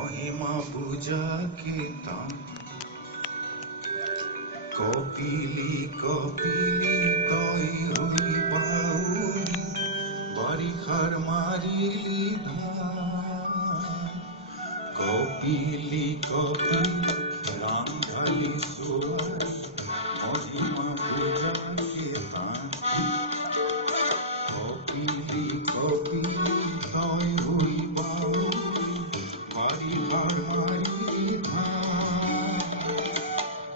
মহিমা পূজা কীৰ্তন কপিলি কপিলি তই হই বাউলি বাৰিষাৰ মাৰিলি ধান কপিলি কপিলি ৰান্ধালি ছোৱালী মহিমা পূজা কীৰ্তন কপিলি কপিলি তই হই বাউলি বাৰিষাৰ মাৰিলি ধান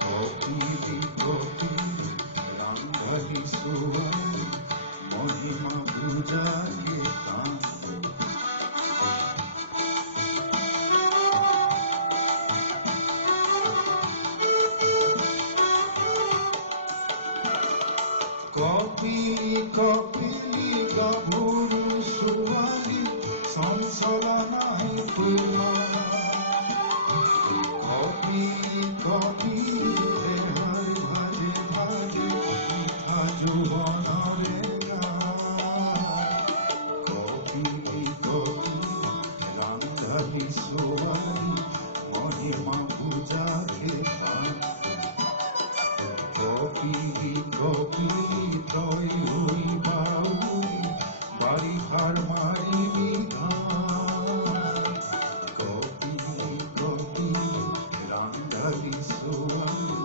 কপিলি কপিলি ৰান্ধালি ছোৱালী মহিমা পূজা কীৰ্তন কপিলি কপিলি গাভৰু ছোৱালী চঞ্চলা নাই তুলনা কপিলি কপিলি দেহাৰ ভাজে ভাজে মিঠা যৌৱনৰে কপিলি কপিলি ৰান্ধালি ছোৱালী মহিমা পূজা কীৰ্তন কপিলি কপিলি তই হই বাউলি বাৰিষাৰ মাৰিলি ধান কপিলি কপিলি ৰান্ধালি ছোৱালী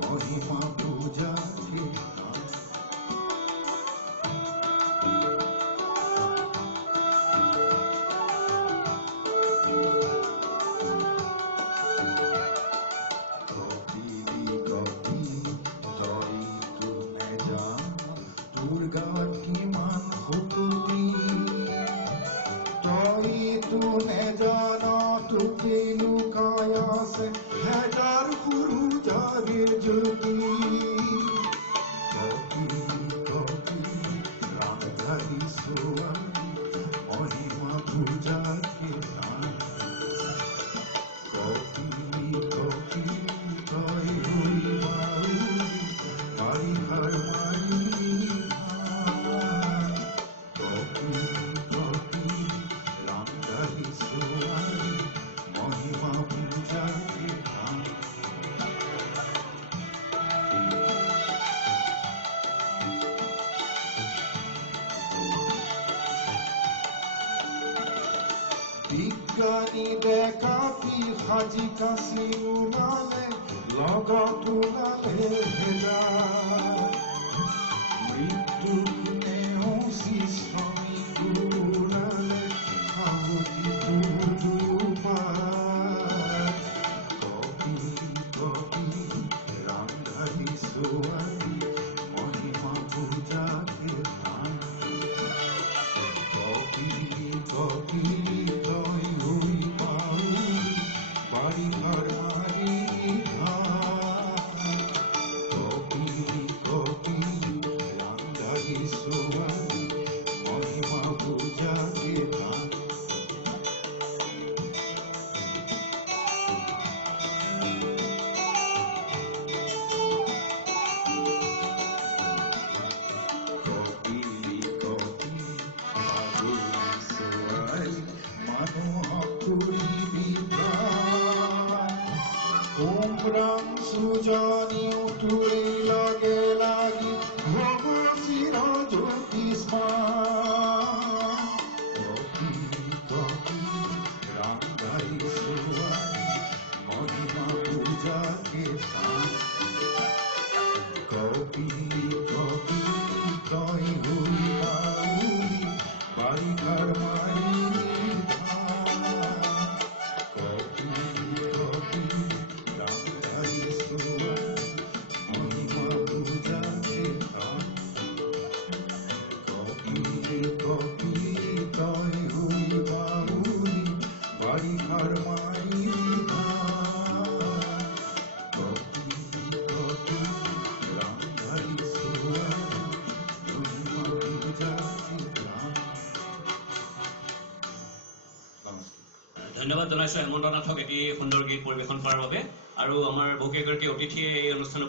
মহিমা পূজা কীৰ্তন কপিলি কপিলি তইতো নেজান তোৰ গাত কিমান সুতুলি তইতো নেজান তোকে লুকাই আছে হেজাৰ সৰু জাগিৰ জ্যোতি কপিলি কপিলি ৰান্ধালি ছোৱালী মহিমা পূজা কীৰ্তন কপিলি কপিলি তই হই বাউলি বাৰিষাৰ মাৰিলি ধান কপিলি কপিলি ৰান্ধালি ছোৱালী মহিমা পূজা কীৰ্তন বিজ্ঞানী ডেকাপি সাজি কাচি ওলালে লগত ওলালে ভেজা মৃত্যু নেওচি শ্ৰমিক ওলালে সাহসী কপিলি কপিলি ৰান্ধালি ছোৱালী মহিমা পূজা কীৰ্তন কপিলি কপিলি তই হই বাউলি বাৰিষাৰ মাৰিলি ধান কপিলি কপিলি ৰান্ধালি ছোৱালী মহিমা পূজা কীৰ্তন কপিলি কপিলি বাবুলি ছোৱালী মানুহক কৰিলি প্ৰাণ কোমৰাম সুজনীও তোৰে লগে লাগি হব চিৰ জ্যোতিষ্মান কপিলি কপিলি ৰান্ধালি ছোৱালী মহিমা পূজা কীৰ্তন কপিলি কপিলি তই হই বাউলি বাৰিষাৰ মাৰিলি ধান কপিলি কপিলি ৰান্ধালি ছোৱালী মহিমা পূজা কীৰ্তন কপিলি কপিলি তই হই বাউলি বাৰিষাৰ মাৰিলি ধান কপিলি কপিলি ৰান্ধালি ছোৱালী মহিমা পূজা কীৰ্তন ধন্যবাদ জনাইছো হেমন্ত নাথক এটি সুন্দৰ গীত পৰিৱেশন কৰাৰ বাবে আৰু আমাৰ বহুকেইগৰাকী অতিথিয়ে এই অনুষ্ঠানত